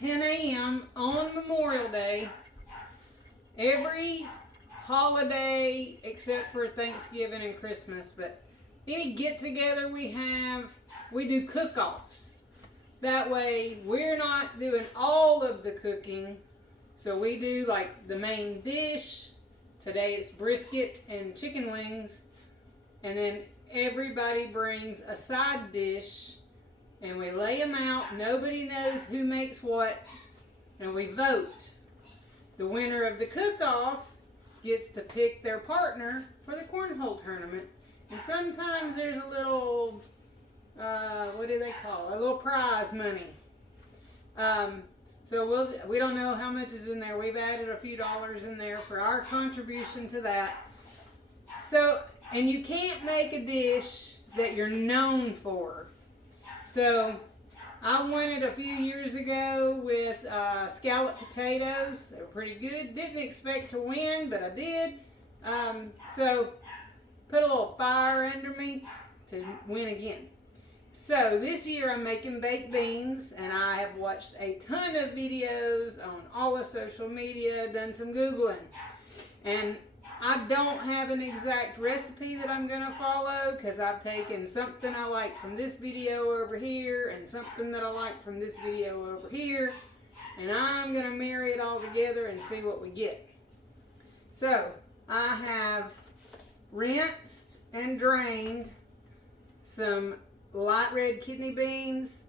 10 a.m. on Memorial Day. Every holiday except for Thanksgiving and Christmas, but any get-together we have, we do cook-offs. That way, we're not doing all of the cooking. So we do like the main dish. Today it's brisket and chicken wings. And then everybody brings a side dish. And we lay them out. Nobody knows who makes what. And we vote. The winner of the cook-off gets to pick their partner for the cornhole tournament. And sometimes there's a little, what do they call it? A little prize money. So we don't know how much is in there. We've added a few dollars in there for our contribution to that. So, and you can't make a dish that you're known for. So, I won it a few years ago with scalloped potatoes. They were pretty good. Didn't expect to win, but I did. So, put a little fire under me to win again. So this year I'm making baked beans, and I have watched a ton of videos on all of social media, done some Googling. And I don't have an exact recipe that I'm going to follow because I've taken something I like from this video over here and something that I like from this video over here. And I'm going to marry it all together and see what we get. So I have rinsed and drained some light red kidney beans,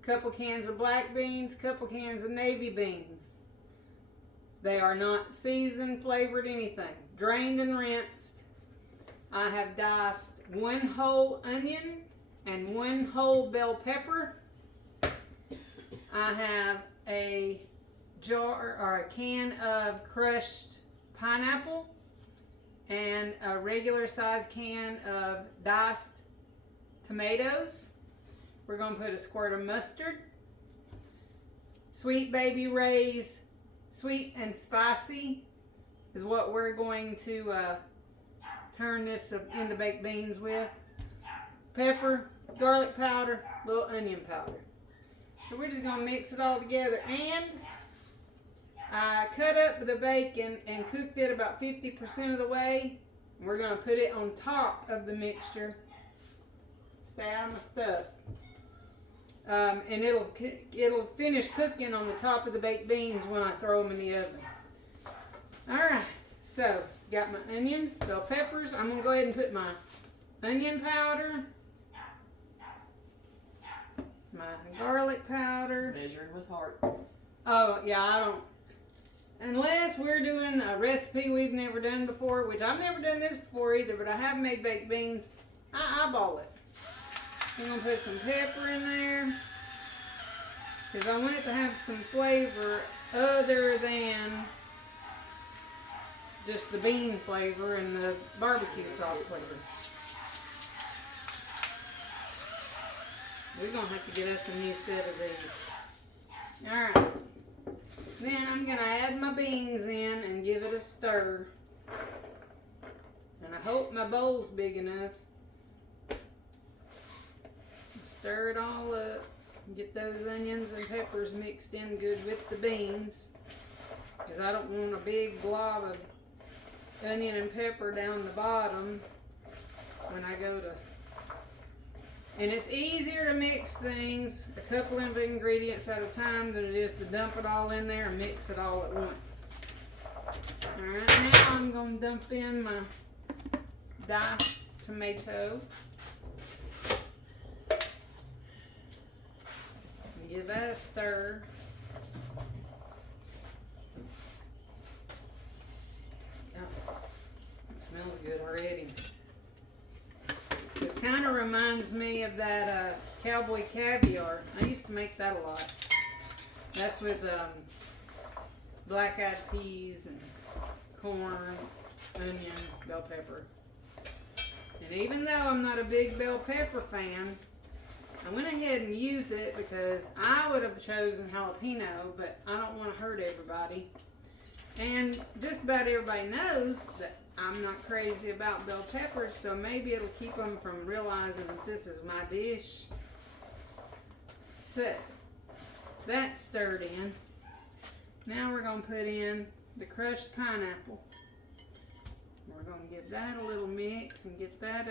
couple cans of black beans, couple cans of navy beans. They are not seasoned, flavored, anything. Drained and rinsed. I have diced 1 whole onion and 1 whole bell pepper. I have a jar or a can of crushed pineapple and a regular size can of diced tomatoes. We're going to put a squirt of mustard. Sweet Baby Ray's sweet and spicy is what we're going to turn this into baked beans with. Pepper, garlic powder, little onion powder. So we're just going to mix it all together. And I cut up the bacon and cooked it about 50% of the way. We're going to put it on top of the mixture. Stay out of my stuff. And it'll finish cooking on the top of the baked beans when I throw them in the oven. Alright, so got my onions, bell peppers. I'm going to go ahead and put my onion powder, my garlic powder. Measuring with heart. Oh, yeah, I don't. Unless we're doing a recipe we've never done before, which I've never done this before either, but I have made baked beans. I eyeball it. I'm going to put some pepper in there because I want it to have some flavor other than just the bean flavor and the barbecue sauce flavor. We're going to have to get us a new set of these. Alright. Then I'm going to add my beans in and give it a stir. And I hope my bowl's big enough. Stir it all up. Get those onions and peppers mixed in good with the beans. Because I don't want a big blob of onion and pepper down the bottom when I go to. And it's easier to mix things a couple of ingredients at a time than it is to dump it all in there and mix it all at once. Alright, now I'm going to dump in my diced tomato. Give that a stir. Oh, it smells good already. This kind of reminds me of that cowboy caviar. I used to make that a lot. That's with black-eyed peas and corn, onion, bell pepper. And even though I'm not a big bell pepper fan, I went ahead and used it because I would have chosen jalapeno, but I don't want to hurt everybody. And just about everybody knows that I'm not crazy about bell peppers, so maybe it'll keep them from realizing that this is my dish. So, That's stirred in. Now we're going to put in the crushed pineapple. We're going to give that a little mix and get that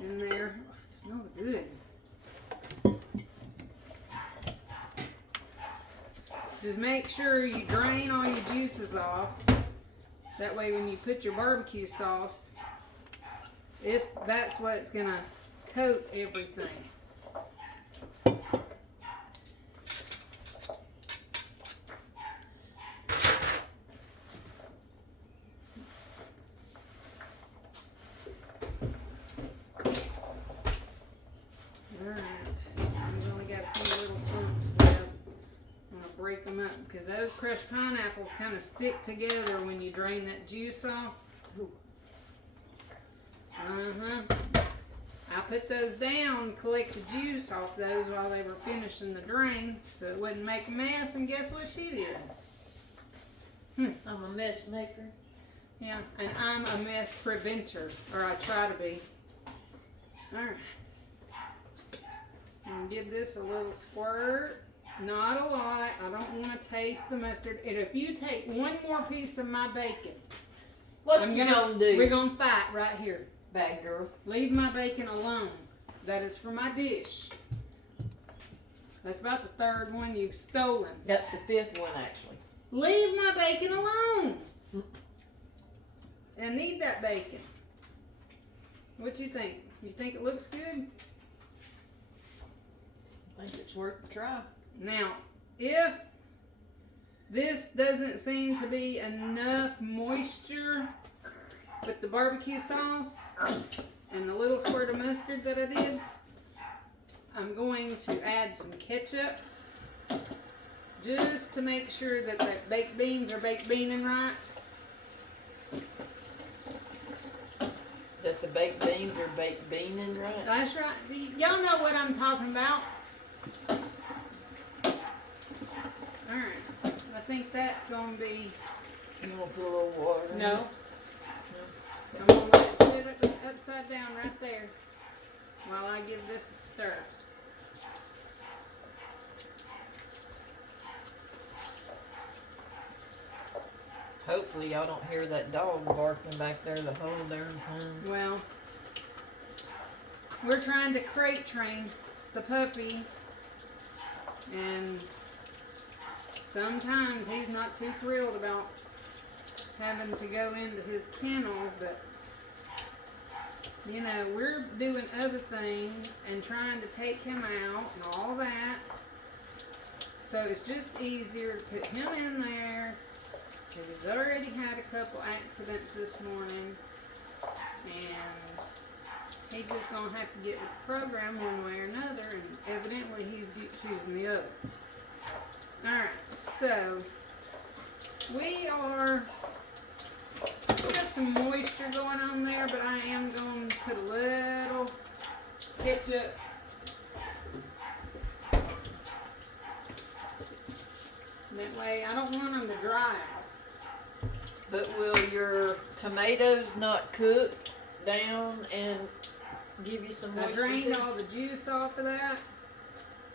in there. Oh, it smells good. Just make sure you drain all your juices off. That way when you put your barbecue sauce, that's what's going to coat everything. Because those crushed pineapples kind of stick together when you drain that juice off. I put those down, collect the juice off those while they were finishing the drain, so it wouldn't make a mess. And guess what she did? I'm a mess maker. Yeah, and I'm a mess preventer, or I try to be. All right, I'm gonna give this a little squirt. Not a lot. I don't want to taste the mustard. And if you take one more piece of my bacon, what you gonna do? We're gonna fight right here. Bad girl. Leave my bacon alone. That is for my dish. That's about the third one you've stolen. That's the fifth one, actually. Leave my bacon alone. I need that bacon. What you think? You think it looks good? I think it's worth a try. Now, if this doesn't seem to be enough moisture with the barbecue sauce and the little squirt of mustard that I did, I'm going to add some ketchup just to make sure that the baked beans are baked beaning right. That the baked beans are baked beaning right? That's right. Y'all know what I'm talking about. Alright, I think that's going to be... You want to put a little water in No. it? I'm going to let it sit upside down right there while I give this a stir. Hopefully y'all don't hear that dog barking back there the whole darn time. Well, we're trying to crate train the puppy, and sometimes he's not too thrilled about having to go into his kennel, but you know, we're doing other things and trying to take him out and all that. So it's just easier to put him in there, because he's already had a couple accidents this morning, and he's just gonna have to get with the program one way or another, and evidently he's choosing the other. Alright, so we got some moisture going on there, but I am going to put a little ketchup. That way, I don't want them to dry out. But will your tomatoes not cook down and give you some moisture? I drained all the juice off of that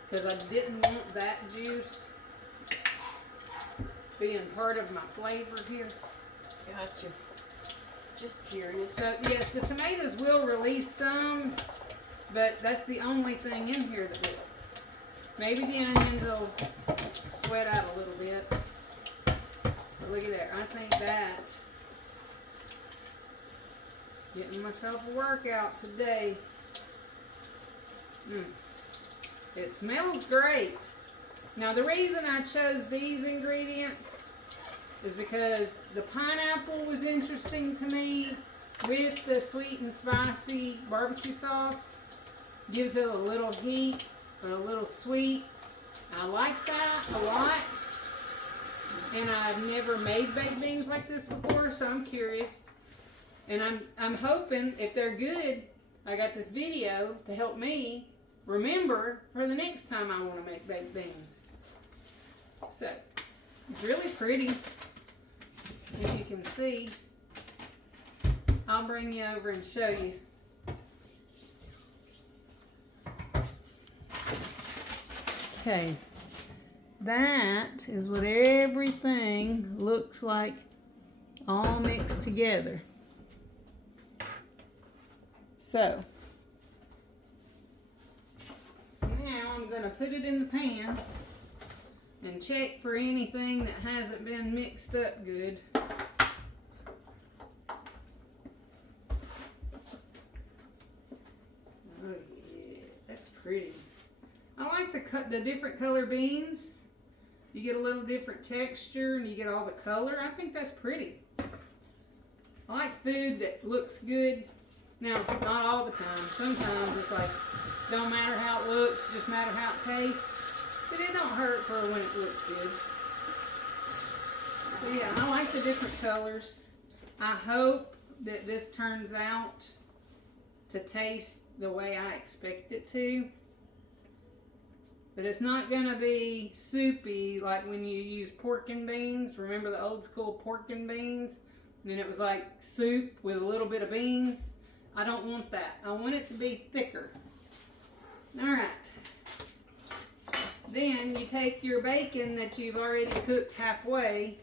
because I didn't want that juice being part of my flavor here. Gotcha. Just curious. So yes, the tomatoes will release some, but that's the only thing in here that will. Maybe the onions will sweat out a little bit. But look at that. I think that, getting myself a workout today. It smells great. Now the reason I chose these ingredients is because the pineapple was interesting to me with the sweet and spicy barbecue sauce. Gives it a little heat, but a little sweet. I like that a lot. And I've never made baked beans like this before, so I'm curious. And I'm hoping if they're good, I got this video to help me remember for the next time I want to make baked beans. So, it's really pretty. If you can see, I'll bring you over and show you. Okay, that is what everything looks like all mixed together. So, now I'm going to put it in the pan and check for anything that hasn't been mixed up good. Oh yeah, that's pretty. I like the different color beans. You get a little different texture and you get all the color. I think that's pretty. I like food that looks good. Now, not all the time. Sometimes it's like, don't matter how it looks, just matter how it tastes. But it don't hurt for when it looks good. So yeah, I like the different colors. I hope that this turns out to taste the way I expect it to. But it's not going to be soupy like when you use pork and beans. Remember the old school pork and beans? And then it was like soup with a little bit of beans. I don't want that. I want it to be thicker. Alright. Then you take your bacon that you've already cooked halfway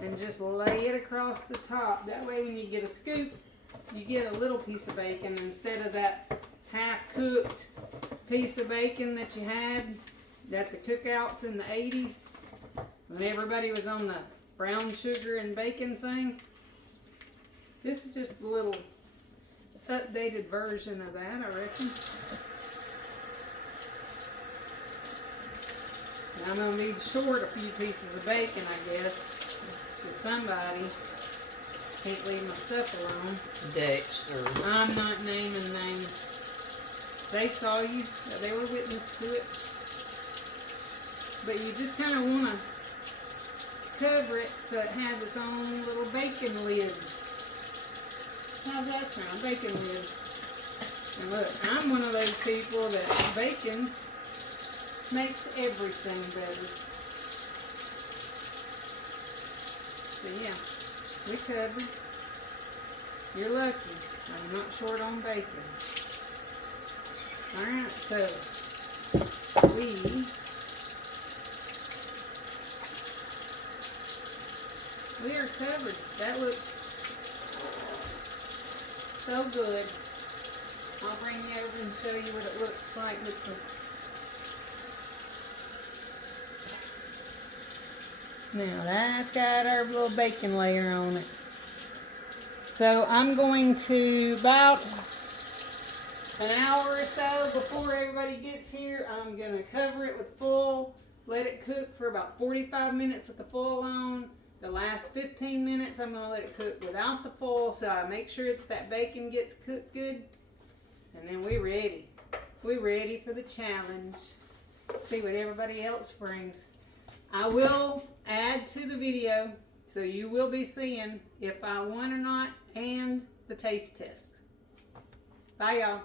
and just lay it across the top. That way when you get a scoop, you get a little piece of bacon instead of that half-cooked piece of bacon that you had at the cookouts in the 80s when everybody was on the brown sugar and bacon thing. This is just a little updated version of that, I reckon. And I'm going to need short a few pieces of bacon, I guess, to somebody. Can't leave my stuff alone. Dexter. I'm not naming names. They saw you. They were witness to it. But you just kind of want to cover it so it has its own little bacon lid. How's that sound? Bacon lid. And look, I'm one of those people that bacon makes everything better. So yeah, we covered. You're lucky. I'm not short on bacon. Alright, so we are covered. That looks so good. I'll bring you over and show you what it looks like with the... Now that's got our little bacon layer on it. So I'm going to, about an hour or so before everybody gets here, I'm going to cover it with full, let it cook for about 45 minutes with the full on. The last 15 minutes I'm going to let it cook without the full, so I make sure that bacon gets cooked good. And then we're ready. We're ready for the challenge. See what everybody else brings. I will add to the video, so you will be seeing if I won or not and the taste test. Bye, y'all.